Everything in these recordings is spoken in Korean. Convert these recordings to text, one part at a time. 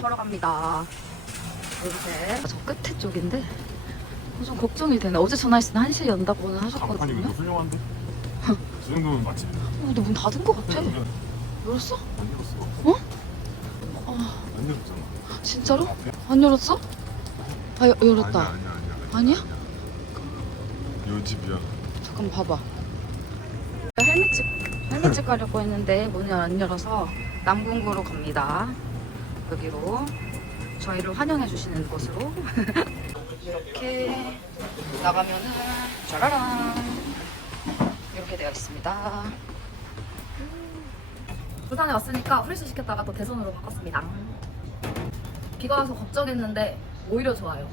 걸어갑니다. 이렇게 저 끝에 쪽인데 어, 좀 걱정이 되네. 어제 전화했을 때 1시에 연다고는 간판이 하셨거든요. 근데 훌륭한데? 그 정도면 맛집이야. 어, 근데 문 닫은 것 같아. 안 열었어? 열었어. 어? 안 열었잖아. 진짜로? 안 열었어? 아 여, 열었다. 아니야, 아니야, 아니야. 아니야? 요 집이야. 잠깐 봐봐. 헬멧집 헬멧집 가려고 했는데 문을 안 열어서 남궁구로 갑니다. 여기로 저희를 환영해 주시는 곳으로 이렇게 나가면은 짜라란 이렇게 되어 있습니다. 부산에 왔으니까 후레쉬 시켰다가 또 대선으로 바꿨습니다. 비가 와서 걱정했는데 오히려 좋아요.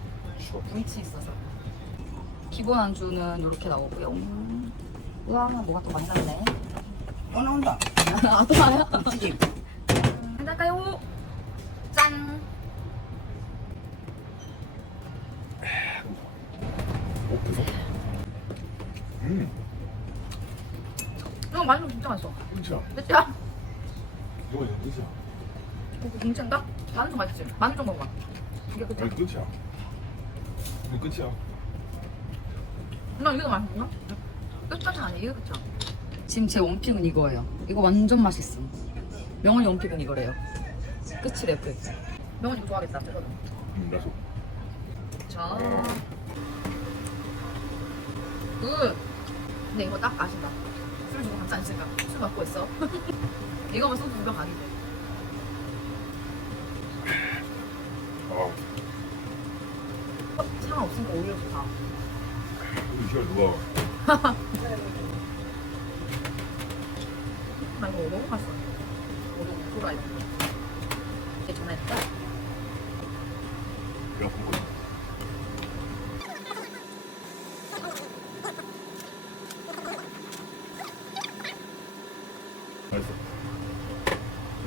운치 있어서. 기본 안주는 이렇게 나오고요. 우와 뭐가 또 많이 샀네. 또 나온다. 아, 또 와요? 튀김. 한달까요? 짠! 어, 계속? 음, 이거 맛있어, 진짜 맛있어. 끝이야. 됐죠? 이거 끝이야. 이거 공채인가? 마늘 좀 맛있지? 마늘 좀 먹어봐. 이게 그치? 아니, 끝이야. 이거 끝이야. 나 이게 더 맛있나? 끝까지 아니, 이게 그쵸? 지금 제 원픽은 이거예요. 이거 완전 맛있음. 명언이 원픽은 이거래요. 끝이래 끝. 명언 이거 좋아하겠다, 이거는. 음, 나도. 자. 굿! 근데 이거 딱 아신다. 술 주고 같이 앉으니까 술 먹고 있어. 이거만 소주 두병 아닌데. 아, 어, 상관 없으니까 오히려 좋다. 우리 시간 누가. 나 이거 너무 갔어. 돼. 이제 전화했다. 배 아픈 거야. 맛있어.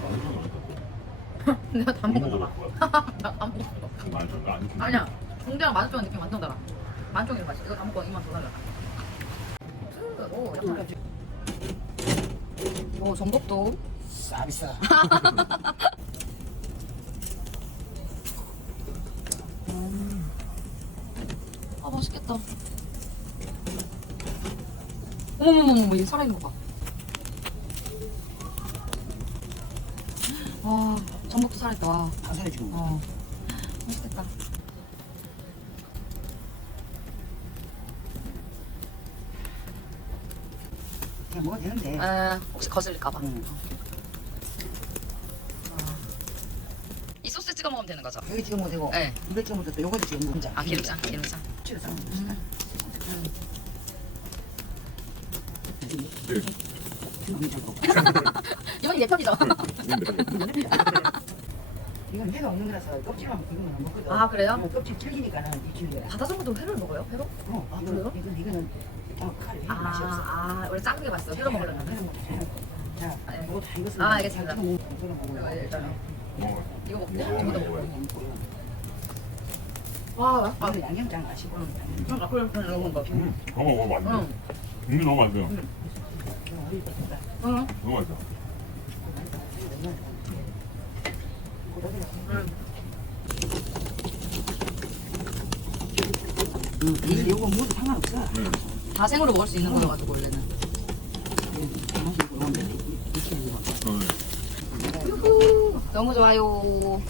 많은 건 아니다. 내가 다. 나안 먹었어. 많은 건 아니지. 아니야. 공대랑 만족한 느낌 완전 달라. 만족이 맛이. 이거 다 먹고 이만 더 달라. 오, 약간. 오 전복도 쌉싸. 아 맛있겠다. 어머머머머 이 살아있는 거 봐. 와 전복도 살아있다. 와. 다 살해주는 거. 어 맛있겠다. 그냥 먹어도 되는데. 에 혹시 거슬릴까봐. 응. 이 소스 찍어 먹으면 되는 거죠? 여기 찍어 먹어도 되고. 네. 이거 찍어 먹어도 돼. 요거 찍어 먹으면 자. 아 기름장 기름장. 찍어. 네. 엄청 좋고. 이건 내 편이죠. 이건 회가 없는 거라서 껍질만 이거는 안 먹거든. 아, 그래요? 어, 껍질 튀기니까는 이 거야. 바다성어도 회를 먹어요? 회로? 어, 아, 이거, 그래요? 이건 이거는 어, 칼이 회 맛이 없어. 아, 아, 원래 작은 게 맛있어. 회로 먹으려면. 회로 먹으면. 자, 아, 네. 이거 다 익었으면 아, 알겠습니다. 잘 찍어 먹고 이거는 먹어요. 이거 일단은 먹어. 이거 먹고 먹어, 이거도 먹어. 와, 맛있다. 이거 양념장 마시고. 응, 아, 그래, 그래, 먹은 거. 음, 너무 먹어, 맛있네. 응, 음, 너무 맛있어. 응. 너무 맛있어. 응, 이거 먹어도 상관없어. 음. 다 생으로 먹을 수 있는 거여가지고 원래는. 어, 유후 너무 좋아요.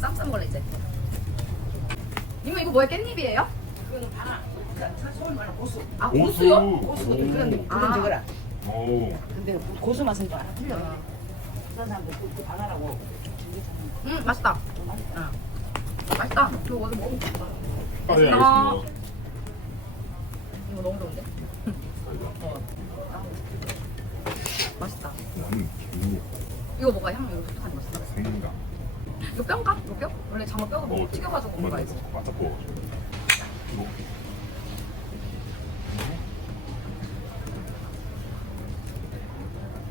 쌈싸 먹을래, 이제. 이모, 이거 뭐야? 깻잎이에요? 그거는 바나. 소울 말고 고수. 아, 고수. 고수요? 고수도 오. 그런 그런 아. 저거라. 오. 근데 그 고수 맛은 또 하나 틀려. 그런 사람들 그, 그 바나라고. 음 맛있다. 응. 맛있다. 이거 어디 먹어? 맛있다. 이거 너무 좋은데? 맛있다. 이거 뭐가 향 이거 독특하니 맛있다. 이거 뼈인가? 이거 뼈? 원래 장어 뼈가 뭐 튀겨가지고 먹는 거 맞아, 이거.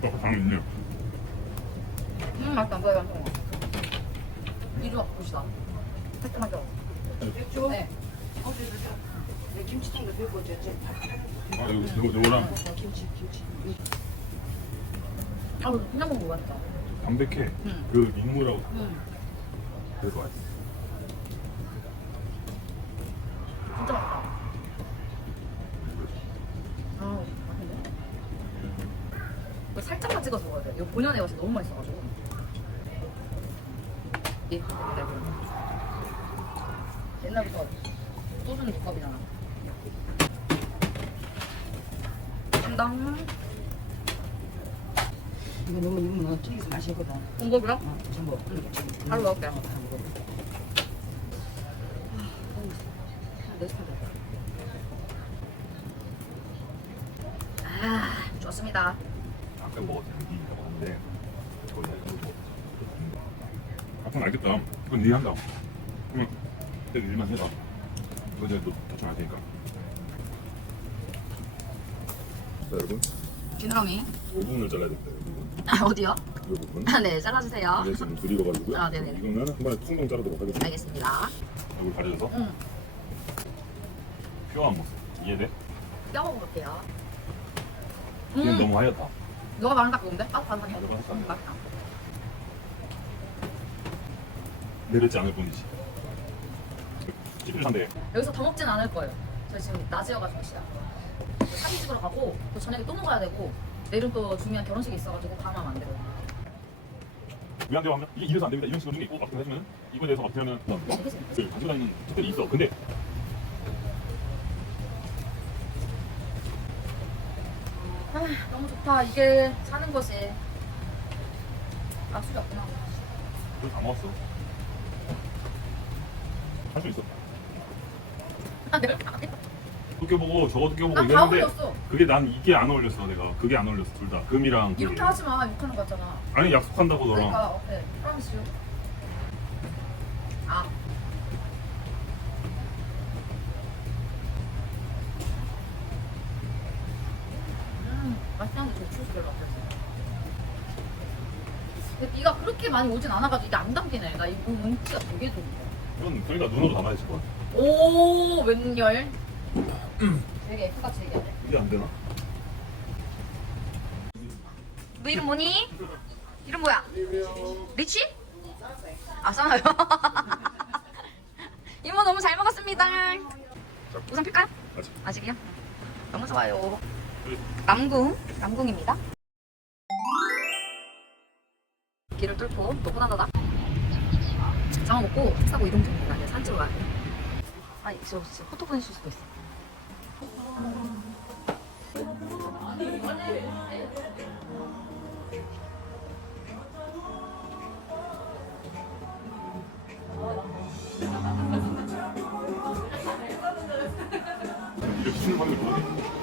어, 당 있네요. 음 맛있다. 뭐야 이거 이리 와 보시다 깔끔하죠? 맥주? 네내 김치탕도 들고 줬지. 아 이거 이거 이거랑 김치, 김치. 아 그냥 먹는 거 같다 담백해. 음. 그 민물하고 음 그래서 맛있어. 진짜 맛있다 아 맛있네 이거 살짝만 찍어서 먹어야 돼 이거 본연의 맛이 너무 맛있어가지고 이 옛날부터 소주는 두컵이잖아 담당 이거 너무 익으면 튀겨서 맛있거든. 공급이요? 어, 전부. 바로 먹을게요. 어, 다 먹어. 아 좋습니다 아까 먹었던 고기라고 하는데 거의 다 이거 먹었어. 아까 알겠다. 이건 네 한다. 응. 내가 일만 해봐. 이거 내가 너 다쳐 알 테니까. 자 여러분, 지느러미 이 부분을 잘라야 됩니다. 이 부분. 아 어디요? 이 부분. 아, 네 잘라주세요 이게 지금 덜 익어가지고요. 아, 네네. 이거는 한 번에 통통 자르도록 하겠습니다. 알겠습니다 이걸 가려져서 응 표안 먹어. 이해돼? 뼈 먹어볼게요 얘는 음 너무 하얗다. 너가 말한 딱 그건데? 바삭바삭해 맞아, 바삭바삭해. 음, 맛있다 내렸지 않을 뿐이지. 찌릿한데 여기서 더 먹진 않을 거예요 저희 지금 낮이어가지고 시작 사진 찍으러 가고 또 저녁에 또 먹어야 되고 내일은 또 중요한 결혼식이 있어가지고 하면 안 되거든요 왜안 돼요 하면 이게 이래서 안 됩니다. 이런 식으로 중에 있고 어떻게 하시면 이거에 대해서 어떻게 하면 그 가지고 다니는 특별히 있어. 근데 아 너무 좋다 이게 사는 것이 아 술이 없구나 그걸 다 먹었어. 할 수 있어. 아 내가 보고 저거 두께 보고 난다 이랬는데 올렸어 그게 난 이게 안 어울렸어 내가. 그게 안 어울렸어 둘 다. 금이랑 이렇게 그- 하지 마 욕하는 거 같잖아 아니 약속한다고 너랑. 그러니까 어, 네 프랑스요 아 음, 맛있는 게 좋지 별로 없었어. 근데 비가 그렇게 많이 오진 않아가지고 이게 안 담기네. 나 이거 운치가 되게 좋은데. 이건 그러니까 눈으로 담아야 될것 같아. 오, 웬열? 되게 F같이 얘기하네. 이게 안 되나? 너 이름 뭐니? 이름 뭐야? 리치? 아, 싸나요? 이모 너무 잘 먹었습니다. 우선 필까요? 아직. 아직이요? 너무 좋아요. 남궁, 남궁입니다. 길을 뚫고 또 호나다다. 장어 먹고 책 사고 이동 중입니다. 이제 산책으로 가야 돼. 아니, 저 진짜 포토 보내실 수도 있어.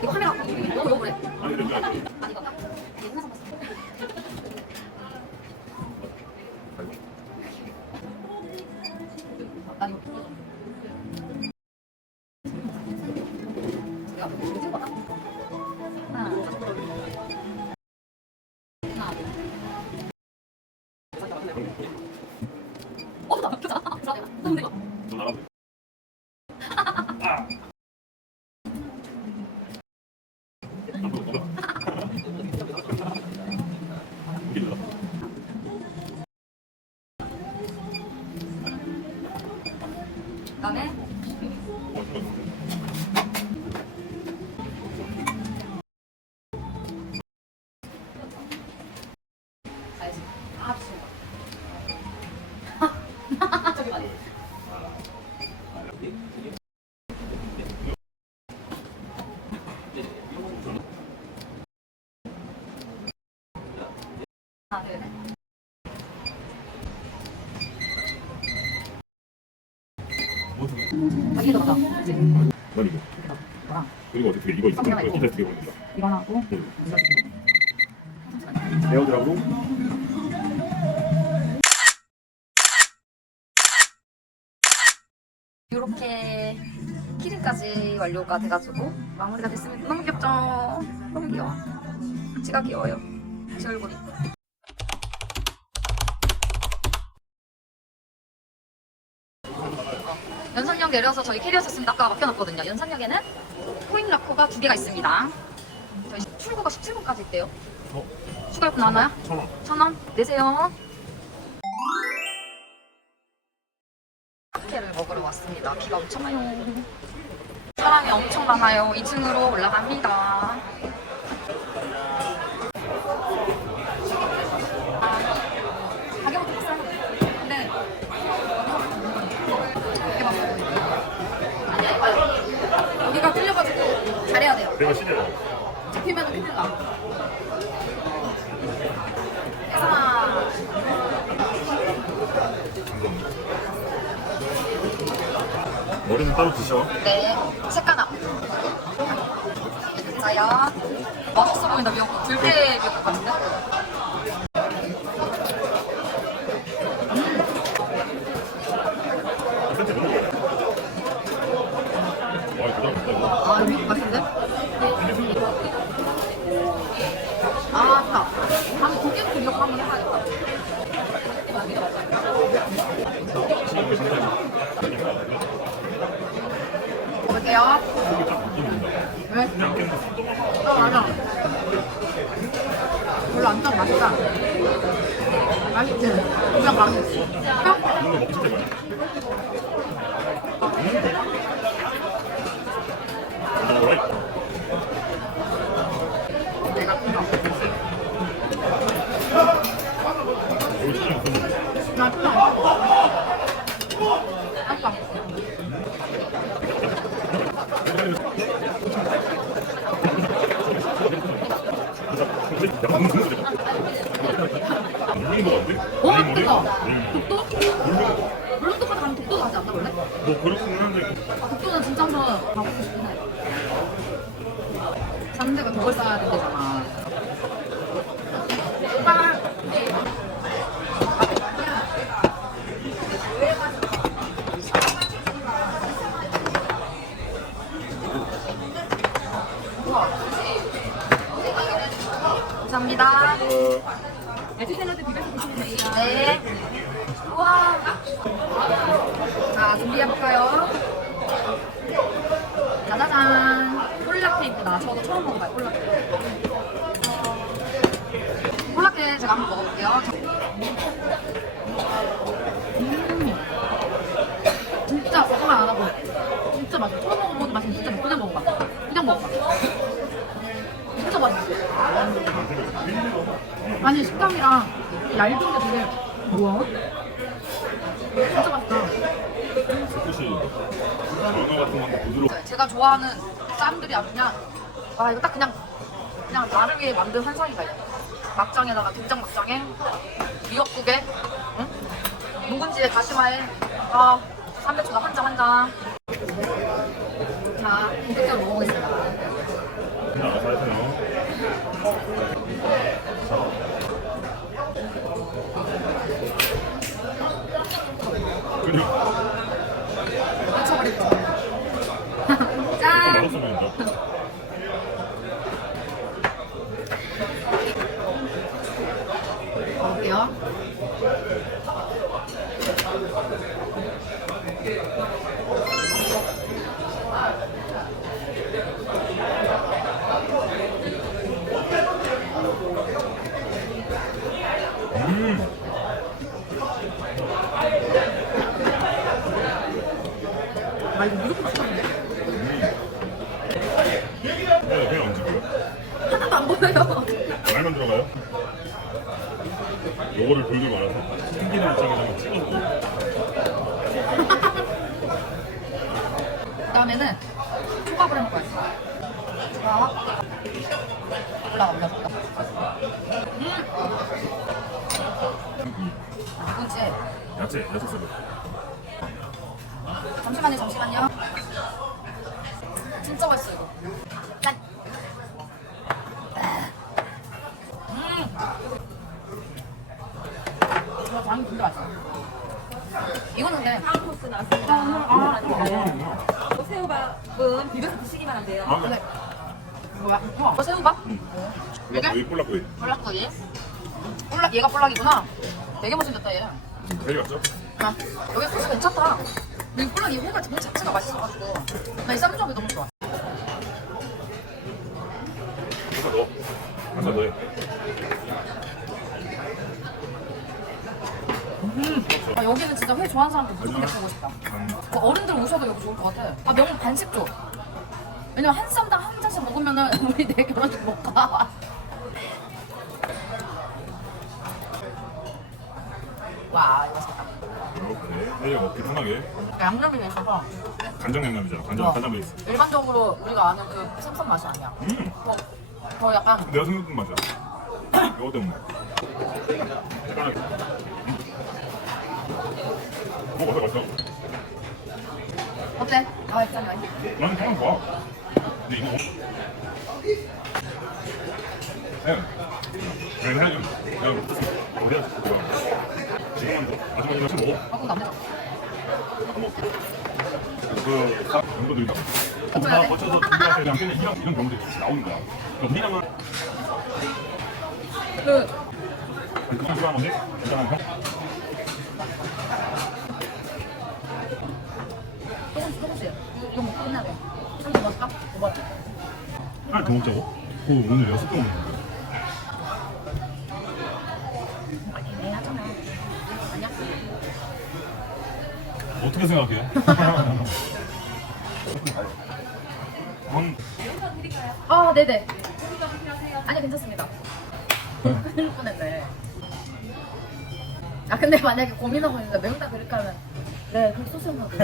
이거 카메라 너무 너무 그래. 아니 안 돼. 아니 이 맞아. 그치? 난 이거. 너랑 그리고 어떻게 이거 있어? 어, 이거 기타 두개 보낸다. 이거랑 하고. 에어드랍으로 이렇게 키링까지 완료가 돼가지고 마무리가 됐습니다. 너무 귀엽죠? 너무 귀여워. 지가 귀여워요. 제 얼굴이. 연산역 내려서 저희 캐리어 썼습니다. 아까 맡겨놨거든요. 연산역에는 코인 락커가 두 개가 있습니다. 저희 출구가 17분까지 있대요. 어? 추가요금 나왔나요? 천 원. 천 원 내세요. 호텔을 먹으러 왔습니다. 비가 엄청 와요. 사람이 엄청 많아요. 2층으로 올라갑니다. 가격은 비싸요. 근데 이게 맛있어요. 여기가 뚫려가지고 잘해야 돼요. 내가 시내요. 잡히면 큰일 나. 머리는 따로 드셔. 네, 색깔나. 자요. 맛있어 보인다, 미역국. 들깨 미역국 같은데? 센트 너무 좋아요. 와, 이거 부담 없다. 아, 미역국 맛있는데? 아, 좋다. 다음에 고기국수 미역국 한번 해봐야겠다. 먹을게요. 왜? 아, 맞아. 별로 안 짜고 맛있다. 맛있지? 그냥 맛있어. 이거 먹고 싶대 말이야. 음. 오라이. 내가 큰 거. 여기 시장 없었는데. 나 큰 거. 아빠. 약간 무슨 소리야? 물린 거 같아? 어? 물린 뜨거. 머리? 독도? 물론 똑같아 가면 독도 가지 않나 원래? 뭐 그렇긴 한데 아, 독도는 진짜 한번 가보고 싶긴 해. 상대가 덕을 쌓아야 된대잖아. 빵! 우와. 감사합니다. 네. 우와. 자, 준비해볼까요? 짜자잔. 콜라케 이쁘다. 저도 처음 먹어봐요, 콜라케. 콜라케 제가 한번 먹어볼게요. 음. 진짜 거짓말 안 하고. 진짜 맛있어. 처음 먹어보는 맛은 진짜 그냥 먹어봐. 그냥 먹어봐. 진짜 맛있어. 아니, 식감이랑 얇은 게 되게. 뭐야? 진짜 맛있다. 혹시 연어 같은 건 부드러워 제가 좋아하는 쌈들이 아주 그냥 아 이거 딱 그냥 그냥 나를 위해 만든 한상이다 이거. 막장에다가 된장 막장에 미역국에 응? 묵은지에 다시마에 아 삼배추도 한장 한장 자 본격적으로 먹어보겠습니다 알아서 하세요 그냥 미쳐버렸죠 좀 짠 맛없어 보인다 먹을게요 음 아 이거 무조건 맛있는데 네, 그냥 얹을게요 하나도 안 보여요 말만 들어가요? 요거를 돌돌 말아서 튕기는 입장에서 한번 찍어서 먹어요. 그다음에는 초밥을 해 먹어야지. 초밥. 올라가 올라가. 음. 묵은지. 야채, 야채 썰어. 잠시만요, 잠시만요. 진짜 맛있어 이거. 짠. 음. 이거 장이 진짜 맛있어. 이거는 근데 코스 나왔습니다. 아, 아, 새우밥은 비벼서 드시기만 하면 돼요. 아, 근데 뭐야? 우와, 새우밥? 응. 이게? 여기 꼴락구이. 볼락구이. 볼락 얘가 볼락이구나. 되게 멋있겠다 얘. 아, 여기 소스 괜찮다. 이 볼락 이 회가 전 자체가 맛있어가지고 나이 쌈조합이 너무 좋아. 한사 넣어. 한사 넣어. 아, 여기는 진짜 회 좋아하는 사람들 무조건 먹고 싶다. 음. 그 어른들 오셔도 여기 좋을 것 같아. 아, 명 반씩 줘. 왜냐면 한 쌈당 한 잔씩 먹으면은 우리 내 결혼식 못 가. 와, 이거 맛있겠다. 이렇게 먹기 편하게. 양념이 있어서 간장 양념이잖아. 간장 어. 간장 베이스. 일반적으로 우리가 아는 그 생선 맛이 아니야. 음. 더, 더 약간 내가 생각했던 맛이야. 이거 때문에. 약간. 뭐 맛있어 맛있어. 어때? 아, 잠깐만. 나는 그냥 좋아. 근데 이거. 네. 그냥 해야지. 그냥 어디야? 아줌마님 좀 먹어. 바꾼 남자. 안 먹어. 그 멤버들이다. 거쳐야 돼? 거쳐서 때 그냥 그냥 이런 이런 경우들이 같이 나오는 거야. 그러니까 우리랑은 그 그냥 좋아하는 건데 형. 조금씩 조금씩. 이거 먹고 끝나야 돼. 한개 먹을까? 뭐 하나 더 먹자고? 그 오늘 여섯 번 먹는 거야. 아니네 하잖아. 아니야? 어떻게 생각해? 넌 아, 네네. 아니, 괜찮습니다. 뻔했네. 아, 근데 만약에 고민하고 있는데 매운탕 그릴까 하면 네, 그 소스는 가고.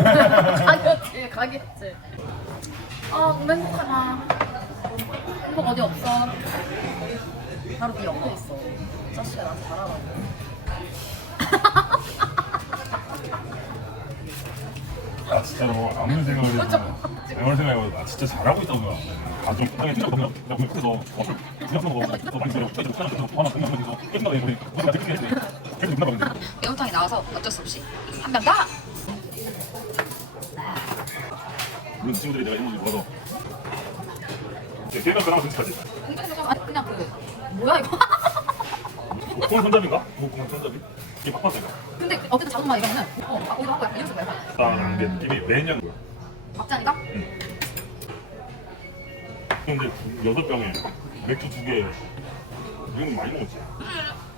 가겠지, 가겠지. 아, 너무 행복하다. 행복 어디 없어. 바로 네 옆에 있어. 자식아, 나한테 잘하라고. 진짜 너 아무리 생각을 해도 아무리 생각해도 나 진짜 잘하고 있다고 생각 아좀 땅에 진짜 그러면 나 오늘 끝에서 와서 그냥 먹어 너 많이 들어. 저희도 하나 더 하나 끝나면 돼서 끝나고 우리 우리가 되게 했지 그래서 끝나고 근데 매운탕이 나와서 어쩔 수 없이 한 병 다! 우리 친구들이 내가 이모지 먹어서 걔가 그나마 솔직하지. 그냥 그, 뭐야, 이거? 공 손잡이인가? 공 손잡이? 이게 바빴어 이거 근데 어쨌든 자동만 이러면은, 어, 아, 거기도 하고 약간 이런 식으로 약간. 나는 게 느낌이 매년 막자니까? 근데 여섯 병에 맥주 두개 이건 많이 먹었지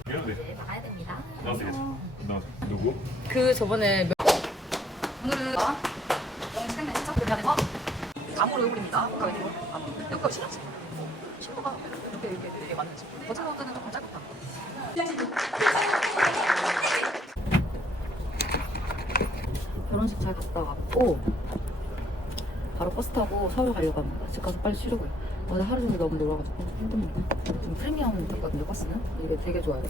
이래도 돼 가야 됩니다. 나왔어 되겠지 나왔어 누구? 그 저번에 몇... 오늘은 아, 너무 생각 진짜 그렇게 해서 암호로 요구입니다. 가지고 암호. 여기가 신었지. 신호가 이렇게 이렇게 이렇게 맞는지. 어제 어제는 조금 짧다. 결혼식 잘 갔다 왔고 바로 버스 타고 서울 가려고 합니다. 집 가서 빨리 쉬려고요. 어제 하루 종일 너무 놀아가지고 힘듭니다. 지금 프리미엄 있거든요 버스는. 이게 되게 좋아요.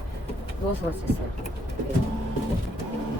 누워서 갈 수 있어요. 네.